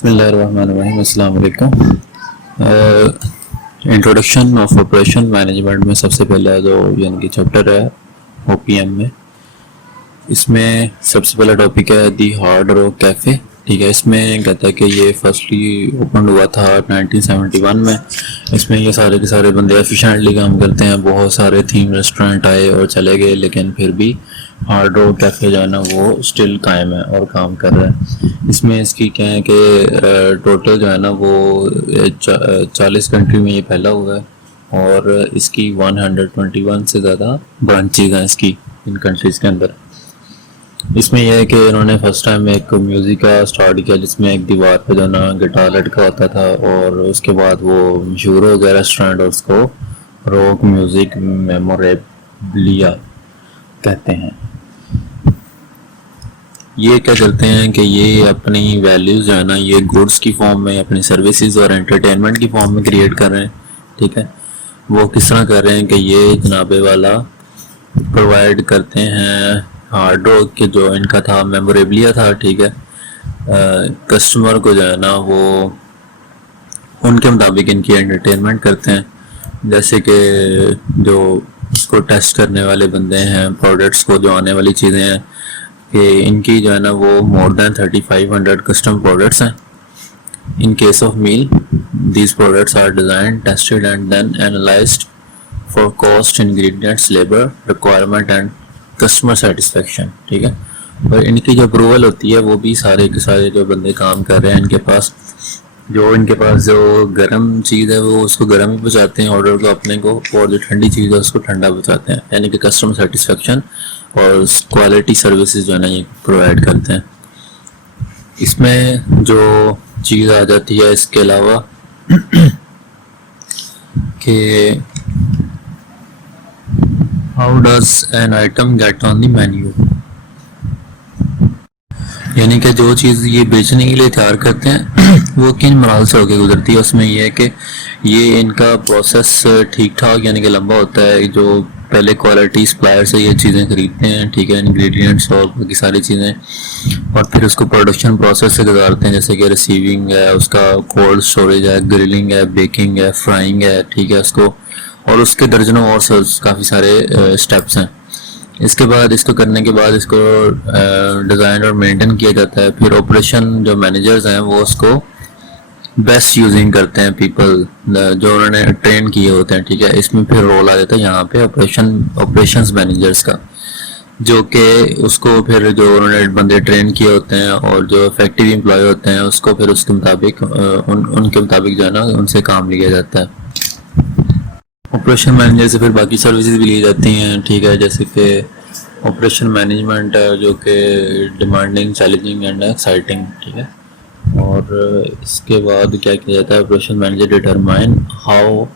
बिस्मिल्लाहिर्रहमानिर्रहीम। अस्सलाम वालेकुम। इंट्रोडक्शन ऑफ ऑपरेशन मैनेजमेंट में सबसे पहला जो यानी कि चैप्टर है ओपीएम में, इसमें सबसे पहला टॉपिक है दी हार्ड रॉक कैफ़े। ठीक है, इसमें कहता है कि ये फर्स्टली ओपन हुआ था 1971 में। इसमें ये सारे के सारे बंदे एफिशिएंटली काम करते हैं। बहुत सारे थीम रेस्टोरेंट आए और चले गए, लेकिन फिर भी हार्ड रॉक कैफ़े जो है ना वो स्टिल कायम है और काम कर रहा है। इसमें इसकी क्या है कि टोटल जो है ना वो 40 कंट्री में ये फैला हुआ है और इसकी 121 से ज़्यादा ब्रांचेज हैं इसकी इन कंट्रीज़ के अंदर। इसमें यह है कि इन्होंने फर्स्ट टाइम एक म्यूज़िक का स्टार्ट किया जिसमें एक दीवार पर जो ना गिटार लटका होता था, और उसके बाद वो मशहूर हो गया रेस्टोरेंट और उसको रॉक म्यूज़िक मेमोरेबलिया कहते हैं। ये क्या करते हैं कि ये अपनी वैल्यूज़ जो है ना ये गुड्स की फॉर्म में, अपनी सर्विसेज और एंटरटेनमेंट की फॉर्म में क्रिएट कर रहे हैं। ठीक है, वो किस तरह कर रहे हैं कि ये जनाबे वाला प्रोवाइड करते हैं हार्ड रॉक के जो इनका था मेमोरेबलिया था। ठीक है, कस्टमर को जो है ना वो उनके मुताबिक इनकी एंटरटेनमेंट करते हैं। जैसे कि जो उसको टेस्ट करने वाले बंदे हैं, प्रोडक्ट्स को जो आने वाली चीज़ें हैं, कि इनकी जो है ना वो मोर देन 3500 कस्टम प्रोडक्ट्स हैं। In case of meal these products are design tested and then analysed for cost, ingredients, labour requirement and customer satisfaction. ठीक है, और इनकी जो अप्रूवल होती है वो भी सारे के सारे जो बंदे काम कर रहे हैं इनके पास जो गर्म चीज़ है वो उसको गर्म ही पहुँचाते हैं ऑर्डर को अपने को, और जो ठंडी चीज़ है उसको ठंडा पहुँचाते हैं। यानी कि कस्टमर सेटिस्फेक्शन और क्वालिटी सर्विसेज जो है ना ये प्रोवाइड करते हैं। इसमें जो चीज़ आ जाती है इसके अलावा कि how does an item get on the menu, यानी कि जो चीज़ ये बेचने के लिए तैयार करते हैं वो किन मराहल से होकर गुजरती है। उसमें यह है कि ये इनका प्रोसेस ठीक ठाक यानी कि लंबा होता है। जो पहले क्वालिटी सप्लायर से ये चीज़ें खरीदते हैं, ठीक है, इंग्रेडिएंट्स और बाकी सारी चीज़ें, और फिर उसको प्रोडक्शन प्रोसेस से गुजारते हैं, जैसे कि रिसीविंग है, उसका कोल्ड स्टोरेज है, ग्रिलिंग है, बेकिंग है, फ्राइंग है। ठीक है, उसको और उसके दर्जनों और काफ़ी सारे स्टेप्स हैं। इसके बाद इसको करने के बाद इसको डिज़ाइन और मेंटेन किया जाता है। फिर ऑपरेशन जो मैनेजर्स हैं वो उसको बेस्ट यूजिंग करते हैं पीपल जो उन्होंने ट्रेन किए होते हैं। ठीक है, इसमें फिर रोल आ जाता है यहाँ पे ऑपरेशंस मैनेजर्स का, जो कि उसको फिर जो उन्होंने बंदे ट्रेन किए होते हैं और जो इफेक्टिव एम्प्लॉय होते हैं उसको फिर उसके मुताबिक उनके मुताबिक जो है ना उनसे काम लिया जाता है। ऑपरेशन मैनेजर से फिर बाकी सर्विसेज भी ली जाती हैं। ठीक है, जैसे कि ऑपरेशन मैनेजमेंट है जो कि डिमांडिंग, चैलेंजिंग एंड एक्साइटिंग। ठीक है, और इसके बाद क्या किया जाता है, operation manager determine how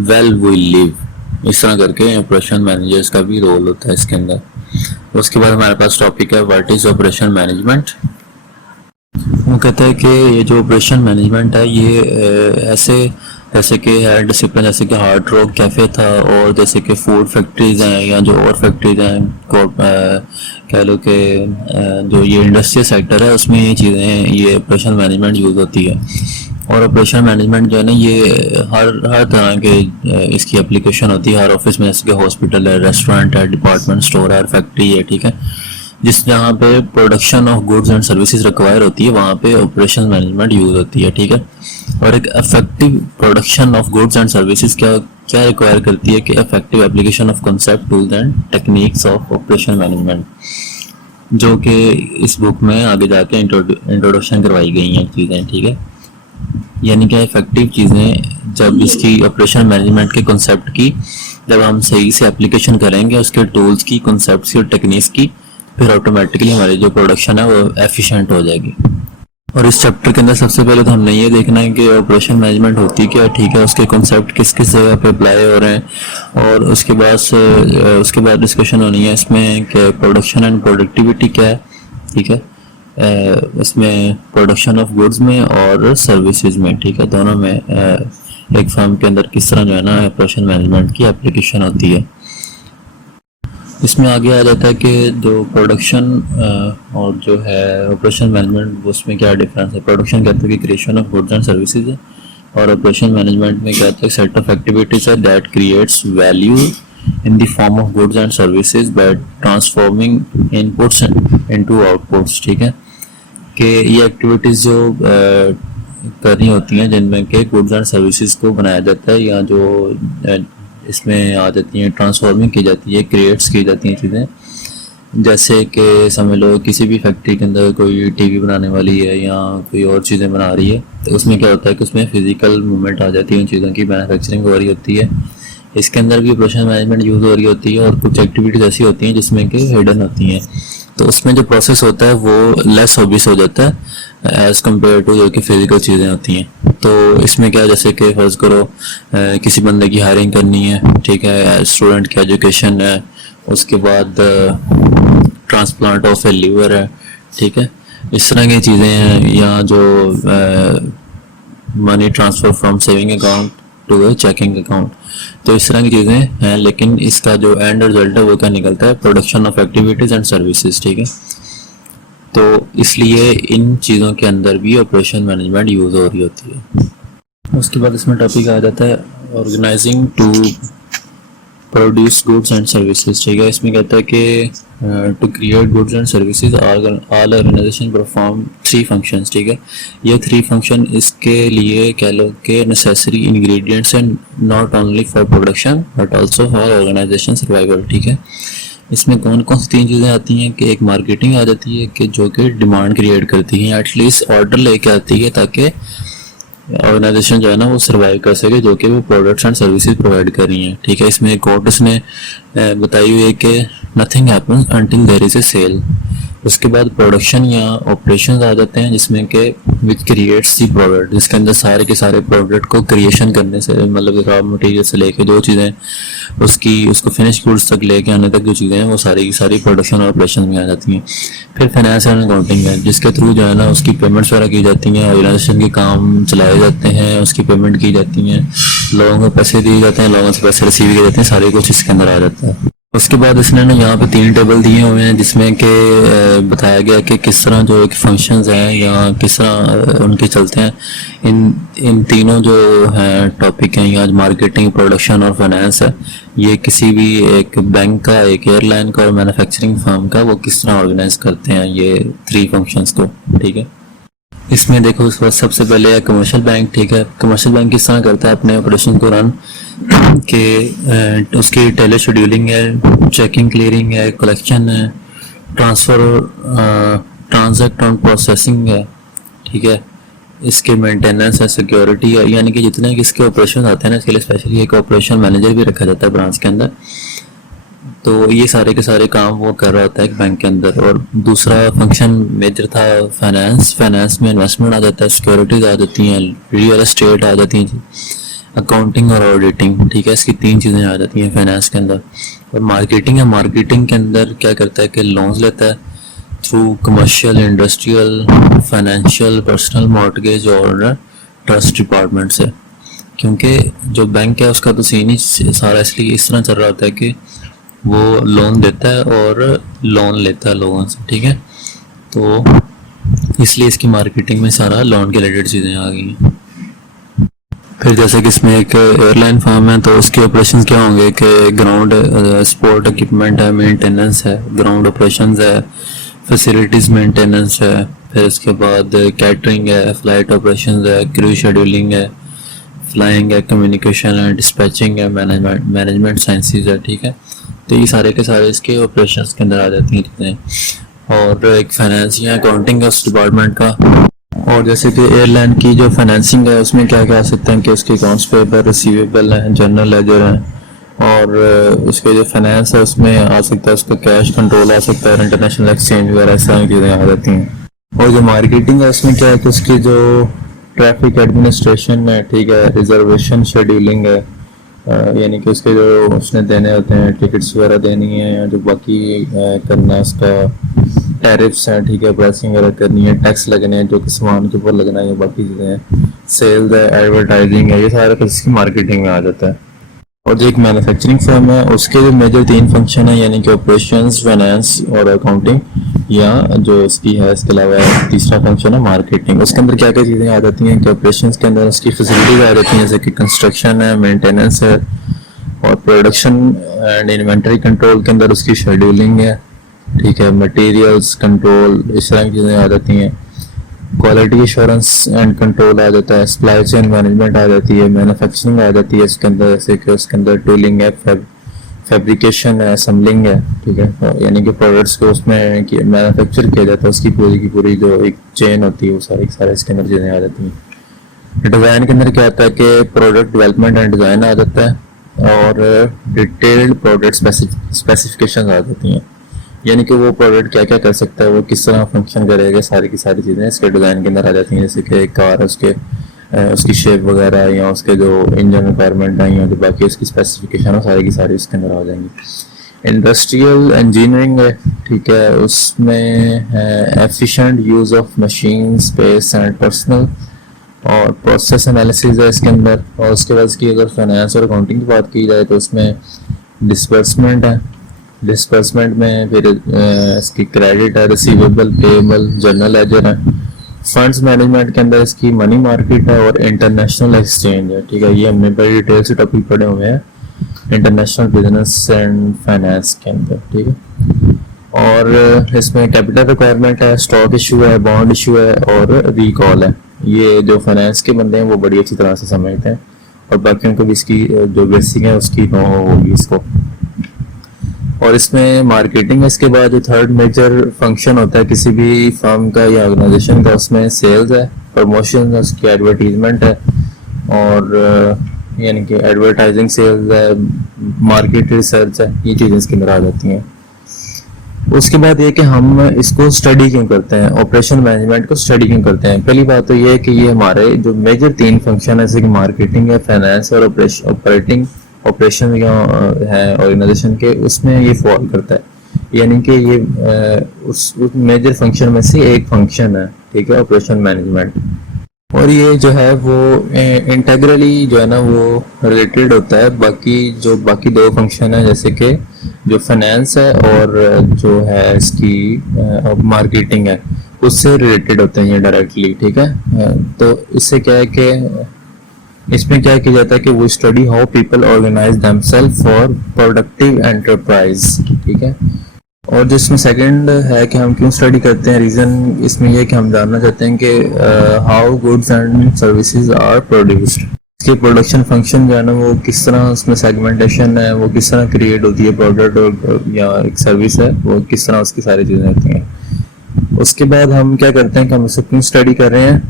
well we live. इस तरह करके ऑपरेशन मैनेजर्स का भी रोल होता है इसके अंदर। उसके बाद हमारे पास टॉपिक है व्हाट इज ऑपरेशन मैनेजमेंट। वो कहता है कि ये जो ऑपरेशन मैनेजमेंट है ये ऐसे जैसे कि है डिसिप्लिन, जैसे कि हार्ड रॉक कैफ़े था, और जैसे कि फूड फैक्ट्रीज़ हैं या जो और फैक्ट्रीज़ हैं, कह लो कि जो ये इंडस्ट्रियल सेक्टर है उसमें ये चीज़ें, ये ऑपरेशन मैनेजमेंट यूज़ होती है। और ऑपरेशन मैनेजमेंट जो है ना ये हर तरह के इसकी एप्लीकेशन होती है हर ऑफिस में, जैसे कि हॉस्पिटल है, रेस्टोरेंट है, डिपार्टमेंट स्टोर है, फैक्ट्री है। ठीक है, जिस जहाँ पे production of goods and services require होती है वहाँ पे ऑपरेशन मैनेजमेंट यूज़ होती है। ठीक है, और एक effective production of goods and services क्या क्या रिक्वायर करती है कि effective application of concept, tools and techniques of operation management, जो कि इस बुक में आगे जाके इंट्रोडक्शन करवाई गई हैं चीज़ें। ठीक है, यानी कि इफेक्टिव चीज़ें जब इसकी ऑपरेशन मैनेजमेंट के कंसेप्ट की जब हम सही से एप्लीकेशन करेंगे, उसके टूल्स की, कंसेप्ट की और टेक्निक्स की, फिर ऑटोमेटिकली हमारी जो प्रोडक्शन है वो एफिशिएंट हो जाएगी। और इस चैप्टर के अंदर सबसे पहले तो हमने ये देखना है कि ऑपरेशन मैनेजमेंट होती क्या है। ठीक है, उसके कॉन्सेप्ट किस किस जगह पे अप्लाई हो रहे हैं, और उसके बाद डिस्कशन होनी है इसमें कि प्रोडक्शन एंड प्रोडक्टिविटी क्या है। ठीक है, इसमें प्रोडक्शन ऑफ गुड्स में और सर्विसेज में, ठीक है, दोनों में एक फर्म के अंदर किस तरह जो है ना ऑपरेशन मैनेजमेंट की एप्लीकेशन होती है। इसमें आगे आ जाता है कि जो प्रोडक्शन और जो है ऑपरेशन मैनेजमेंट, उसमें क्या डिफरेंस है। प्रोडक्शन कहते हैं कि creation of goods and services है, और ऑपरेशन मैनेजमेंट में कहते हैं सेट ऑफ एक्टिविटीज है that creates value in the form of goods and services by transforming inputs into outputs. ठीक है, कि ये एक्टिविटीज़ जो करनी होती हैं जिनमें के गुड्स एंड सर्विसेज को बनाया जाता है, या जो इसमें आ जाती हैं ट्रांसफॉर्मिंग की जाती है, क्रिएट्स की जाती हैं चीज़ें। जैसे कि समझ लो किसी भी फैक्ट्री के अंदर कोई टीवी बनाने वाली है या कोई और चीज़ें बना रही है, तो उसमें क्या होता है कि उसमें फिजिकल मूवमेंट आ जाती है, उन चीज़ों की मैन्युफैक्चरिंग हो रही होती है। इसके अंदर भी ऑपरेशन मैनेजमेंट यूज़ हो रही होती है, और कुछ एक्टिविटीज़ ऐसी होती हैं जिसमें कि हिडन होती हैं, तो उसमें जो प्रोसेस होता है वो लेस ऑब्वियस हो जाता है एज़ कम्पेयर टू जो कि फिजिकल चीज़ें होती हैं। तो इसमें क्या, जैसे कि फर्ज करो किसी बंदे की हायरिंग करनी है, ठीक है, स्टूडेंट की एजुकेशन है, उसके बाद ट्रांसप्लांट ऑफ ए लीवर है, ठीक है, इस तरह की चीज़ें हैं, या जो money transfer from saving account to a checking account, तो इस तरह की चीज़ें हैं। लेकिन इसका जो एंड रिजल्ट है वो क्या निकलता है, production of activities and services. ठीक है, तो इसलिए इन चीज़ों के अंदर भी ऑपरेशन मैनेजमेंट यूज़ हो रही होती है। उसके बाद इसमें टॉपिक आ जाता है organising to produce goods and services. ठीक है, इसमें कहता है कि to create goods and services all organisation perform 3 functions. ठीक है, ये 3 फंक्शन इसके लिए कह लो कि necessary ingredients and not only for production but also for organisation survival. ठीक है, इसमें कौन कौन सी 3 चीज़ें आती हैं कि एक मार्केटिंग आ जाती है कि जो कि डिमांड क्रिएट करती है, एटलीस्ट ऑर्डर लेके आती है ताकि ऑर्गेनाइजेशन जो है ना वो सर्वाइव कर सके, जो कि वो प्रोडक्ट्स एंड सर्विसेज प्रोवाइड कर रही हैं। ठीक है, इसमें एक कोट उसने बताई हुई है कि nothing happens until there is a sale. उसके बाद प्रोडक्शन या ऑपरेशन आ जाते हैं जिसमें कि विच क्रिएट्स दी प्रोडक्ट, जिसके अंदर सारे के सारे प्रोडक्ट को क्रिएशन करने से, मतलब रॉ मटेरियल से लेके जो चीज़ें उसको फिनिश गुड्स तक लेके आने तक जो चीज़ें हैं वो सारी की सारी प्रोडक्शन और ऑपरेशन में आ जाती हैं। फिर फाइनेंस एंड अकाउंटिंग है जिसके थ्रू जो है ना उसकी पेमेंट्स वगैरह की जाती हैं, ऑर्गेनाइजेशन के काम चलाए जाते हैं, उसकी पेमेंट की जाती हैं, लोगों को पैसे दिए जाते हैं, लोगों से पैसे रिसीव किए जाते हैं, सारे कुछ इसके अंदर आ जाता है। उसके बाद इसने ना यहाँ पे 3 टेबल दिए हुए हैं जिसमें कि बताया गया कि किस तरह जो एक फंक्शंस हैं या किस तरह उनके चलते हैं। इन तीनों जो हैं टॉपिक हैं, या मार्केटिंग, प्रोडक्शन और फाइनेंस है, ये किसी भी एक बैंक का, एक एयरलाइन का और मैन्युफैक्चरिंग फर्म का वो किस तरह ऑर्गेनाइज करते हैं ये 3 फंक्शंस को। ठीक है, इसमें देखो इस बार सबसे पहले है कमर्शियल बैंक। ठीक है, कमर्शियल बैंक किस तरह करता है अपने ऑपरेशन को रन, कि उसकी टेली शेड्यूलिंग है, चेकिंग क्लियरिंग है, कलेक्शन है, ट्रांसफ़र, ट्रांजैक्ट ऑन प्रोसेसिंग है। ठीक है, इसके मेंटेनेंस है, सिक्योरिटी है, यानी कि जितने इसके ऑपरेशन आते हैं ना इसके लिए स्पेशली एक ऑपरेशन मैनेजर भी रखा जाता है ब्रांच के अंदर। तो ये सारे के सारे काम वो कर रहा होता है एक बैंक के अंदर। और दूसरा फंक्शन मेजर था फाइनेंस। फाइनेंस में इन्वेस्टमेंट आ जाता है, सिक्योरिटीज आ जाती हैं, रियल एस्टेट आ जाती हैं, अकाउंटिंग और ऑडिटिंग। ठीक है, इसकी 3 चीज़ें आ जाती हैं फाइनेंस के अंदर। और मार्केटिंग है, मार्केटिंग के अंदर क्या करता है कि लोन्स लेता है through commercial, industrial, financial, personal mortgage और ट्रस्ट डिपार्टमेंट से। क्योंकि जो बैंक है उसका तो सीन ही सारा इसलिए इस तरह चल रहा होता है कि वो लोन देता है और लोन लेता है लोगों से। ठीक है, तो इसलिए इसकी मार्केटिंग में सारा लोन के रिलेटेड चीज़ें आ गई हैं। फिर जैसे कि इसमें एक एयरलाइन फर्म है तो उसके ऑपरेशन क्या होंगे कि ग्राउंड सपोर्ट इक्विपमेंट है, मेंटेनेंस है, ग्राउंड ऑपरेशंस है, फैसिलिटीज़ मेंटेनेंस है, फिर इसके बाद कैटरिंग है, फ्लाइट ऑपरेशंस है, क्रू शेड्यूलिंग है, फ्लाइंग है, कम्युनिकेशन है, डिस्पैचिंग है, मैनेजमेंट साइंसेज है। ठीक है, तो ये सारे के सारे इसके ऑपरेशंस के अंदर आ जाती हैं चीज़ें। और एक फाइनेंस या अकाउंटिंग है उस डिपार्टमेंट का। और जैसे कि एयरलाइन की जो फाइनेंसिंग है उसमें क्या क्या आ सकते हैं कि उसके अकाउंट्स पेबल, रिसीवेबल हैं, जनरल लेजर हैं, और उसके जो फाइनेंस है उसमें आ सकता है उसका कैश कंट्रोल आ सकता है, इंटरनेशनल एक्सचेंज वगैरह सारी चीज़ें आ जाती हैं। और जो मार्केटिंग है उसमें क्या है कि उसकी जो ट्रैफिक एडमिनिस्ट्रेशन है, ठीक है, रिजर्वेशन शेड्यूलिंग है, यानी कि उसके जो उसने देने होते हैं, टिकट्स वगैरह देनी है, या जो बाकी करना है उसका टैरिफ्स हैं, ठीक है, प्राइसिंग वगैरह करनी है, टैक्स लगने हैं जो कि सामान के ऊपर लगना है, ये बाकी चीज़ें हैं, सेल्स है, एडवर्टाइजिंग है, ये सारा कुछ इसकी मार्केटिंग में आ जाता है। और जो एक मैन्युफैक्चरिंग फर्म है उसके जो मेजर 3 फंक्शन है, यानी कि ऑपरेशंस, फाइनेंस और अकाउंटिंग, या जो इसकी है इसके अलावा तीसरा फंक्शन है मार्केटिंग। उसके अंदर क्या क्या चीज़ें आ जाती हैं कि ऑपरेशंस के अंदर उसकी फैसिलिटीज आ जाती हैं, जैसे कि कंस्ट्रक्शन है, मेंटेनेंस है, और प्रोडक्शन एंड इन्वेंटरी कंट्रोल के अंदर उसकी शेड्यूलिंग है, ठीक है, मटेरियल्स कंट्रोल, इस तरह की चीज़ें आ जाती हैं। क्वालिटी एश्योरेंस एंड कंट्रोल आ जाता है, सप्लाई चेन मैनेजमेंट आ जाती है, मैन्युफैक्चरिंग आ जाती है इसके अंदर, जैसे कि उसके अंदर टूलिंग है, फैब्रिकेशन है, असेंबलिंग है, ठीक है, यानी कि प्रोडक्ट्स को उसमें मैन्युफैक्चर किया जाता है, उसकी पूरी की पूरी जो एक चेन होती है वो सारी सारे इसके अंदर चीज़ें आ जाती हैं। डिज़ाइन के अंदर क्या आता है कि प्रोडक्ट डेवलपमेंट एंड डिज़ाइन आ जाता है, और डिटेल्ड प्रोडक्ट स्पेसिफिकेशन आ जाती हैं, यानी कि वो प्रोडक्ट क्या क्या कर सकता है, वो किस तरह फंक्शन करेगा, सारी की सारी चीज़ें इसके डिज़ाइन के अंदर आ जाती हैं, जैसे कि कार उसकी शेप वगैरह, या उसके जो इंजन रिक्वायरमेंट है, या जो बाकी उसकी स्पेसिफिकेशन है, सारी की सारी इसके अंदर आ जाएंगी। इंडस्ट्रियल इंजीनियरिंग है, ठीक है, उसमें है efficient use of machine, space and personal, और प्रोसेस एनालिसिस है इसके अंदर। और उसके बाद इसकी अगर फाइनेंस और अकाउंटिंग की बात की जाए तो उसमें डिस्बर्समेंट है, डिस्बर्समेंट में फिर इसकी क्रेडिट है, रिसीवेबल, पेएबल, जनरल लेजर है। फंड्स मैनेजमेंट के अंदर इसकी मनी मार्केट है और इंटरनेशनल एक्सचेंज है, ठीक है, ये हमने बड़ी डिटेल से टॉपिक पढ़े हुए हैं इंटरनेशनल बिजनेस एंड फाइनेंस के अंदर, ठीक है। और इसमें कैपिटल रिक्वायरमेंट है, स्टॉक इशू है, बॉन्ड इशू है, और रिकॉल है। ये जो फाइनेंस के बंदे हैं वो बड़ी अच्छी तरह से समझते हैं, और बाकी उनको भी इसकी जो बेसिक है उसकी नो होगी इसको। और इसमें मार्केटिंग है इसके बाद, जो थर्ड मेजर फंक्शन होता है किसी भी फर्म का या ऑर्गेनाइजेशन का, उसमें सेल्स है, प्रमोशन है, उसकी एडवर्टीजमेंट है, और यानी कि एडवर्टाइजिंग सेल्स है, मार्केट रिसर्च है, ये चीज़ें इसके अंदर आ जाती हैं। उसके बाद ये कि हम इसको स्टडी क्यों करते हैं, ऑपरेशन मैनेजमेंट को स्टडी क्यों करते हैं। पहली बात तो ये है कि ये हमारे जो मेजर 3 फंक्शन है, जैसे कि मार्केटिंग है, फाइनेंस और ऑपरेटिंग ऑपरेशन या है ऑर्गेनाइजेशन के, उसमें ये फॉल करता है, यानी कि ये उस मेजर फंक्शन में से एक फंक्शन है, ठीक है, ऑपरेशन मैनेजमेंट। और ये जो है वो इंटेग्रली जो है ना वो रिलेटेड होता है बाकी 2 फंक्शन है, जैसे कि जो फाइनेंस है और जो है इसकी मार्केटिंग है, उससे रिलेटेड होते हैं ये डायरेक्टली, ठीक है। तो इससे क्या है कि इसमें क्या किया जाता है कि वो study how people organise themself for productive enterprise, ठीक है। और जो इसमें सेकंड है कि हम क्यों स्टडी करते हैं, रीज़न इसमें यह कि हम जानना चाहते हैं कि how goods and services are produced, इसके प्रोडक्शन फंक्शन जो है ना वो किस तरह, उसमें सेगमेंटेशन है, वो किस तरह क्रिएट होती है प्रोडक्ट और या एक सर्विस है, वो किस तरह उसकी सारी चीज़ें होती हैं। उसके बाद हम क्या करते हैं कि हम इसे क्यों स्टडी कर रहे हैं।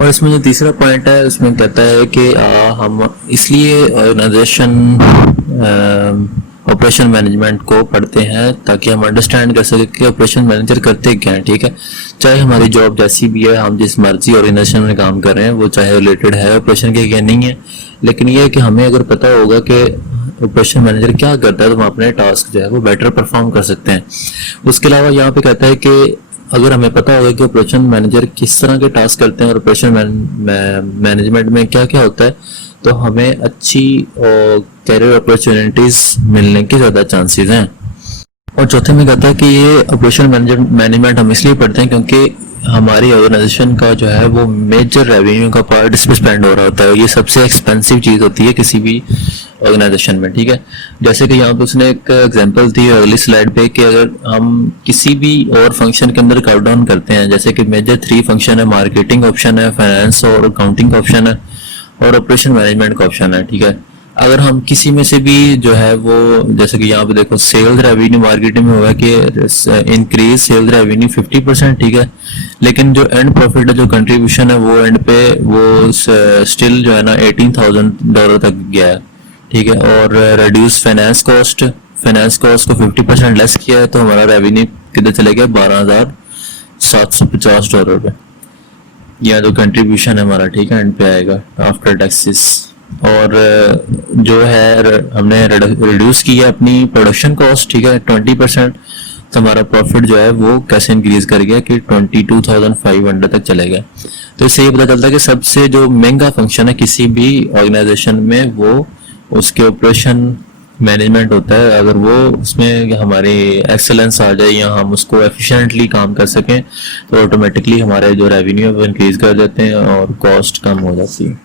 और इसमें जो तीसरा पॉइंट है उसमें कहता है कि हम इसलिए ऑर्गेनाइजेशन ऑपरेशन मैनेजमेंट को पढ़ते हैं ताकि हम अंडरस्टैंड कर सके कि ऑपरेशन मैनेजर करते क्या हैं, ठीक है। चाहे हमारी जॉब जैसी भी है, हम जिस मर्जी ऑर्गेनाइजेशन में काम कर रहे हैं, वो चाहे रिलेटेड है ऑपरेशन के क्या नहीं है, लेकिन ये है कि हमें अगर पता होगा कि ऑपरेशन मैनेजर क्या करता है तो हम अपने टास्क जो है वो बेटर परफॉर्म कर सकते हैं। उसके अलावा यहाँ पे कहता है कि अगर हमें पता होगा कि ऑपरेशन मैनेजर किस तरह के टास्क करते हैं और ऑपरेशन मैनेजमेंट में क्या क्या होता है, तो हमें अच्छी कैरियर अपॉर्चुनिटीज मिलने के ज़्यादा चांसेस हैं। और चौथे में कहता है कि ये ऑपरेशन मैनेजमेंट हम इसलिए पढ़ते हैं क्योंकि हमारी ऑर्गेनाइजेशन का जो है वो मेजर रेवेन्यू का पार्ट इस पर स्पेंड हो रहा होता है। ये सबसे एक्सपेंसिव चीज़ होती है किसी भी ऑर्गेनाइजेशन में, ठीक है। जैसे कि यहाँ पे उसने एक एग्जांपल दी अगली स्लाइड पे कि अगर हम किसी भी और फंक्शन के अंदर काउंट डाउन करते हैं, जैसे कि मेजर 3 फंक्शन है, मार्केटिंग ऑप्शन है, फाइनेंस और अकाउंटिंग ऑप्शन है, और ऑपरेशन मैनेजमेंट का ऑप्शन है, ठीक है। अगर हम किसी में से भी जो है वो, जैसे कि यहाँ पे देखो सेल्स रेवेन्यू मार्केटिंग में हुआ कि इंक्रीज सेल्स रेवेन्यू 50%, ठीक है, लेकिन जो एंड प्रॉफिट है, जो कंट्रीब्यूशन है, वो एंड पे वो स्टिल जो है ना $18,000 तक गया है, ठीक है। और रिड्यूस फाइनेंस कॉस्ट को 50% लेस किया है, तो हमारा रेवेन्यू किधर चले गया, $12,750 पे, या जो कंट्रीब्यूशन है हमारा, ठीक है, एंड पे आएगा आफ्टर टैक्सेस। और जो है हमने रिड्यूस किया अपनी प्रोडक्शन कॉस्ट, ठीक है, 20%, तो हमारा प्रॉफिट जो है वो कैसे इंक्रीज कर गया कि 22,500 तक चले गए। तो इससे ये पता चलता है कि सबसे जो महंगा फंक्शन है किसी भी ऑर्गेनाइजेशन में वो उसके ऑपरेशन मैनेजमेंट होता है, अगर वो उसमें हमारी एक्सेलेंस आ जाए या हम उसको एफिशिएंटली काम कर सकें तो ऑटोमेटिकली हमारे जो रेवेन्यू है वो इंक्रीज कर देते हैं और कॉस्ट कम हो जाती है।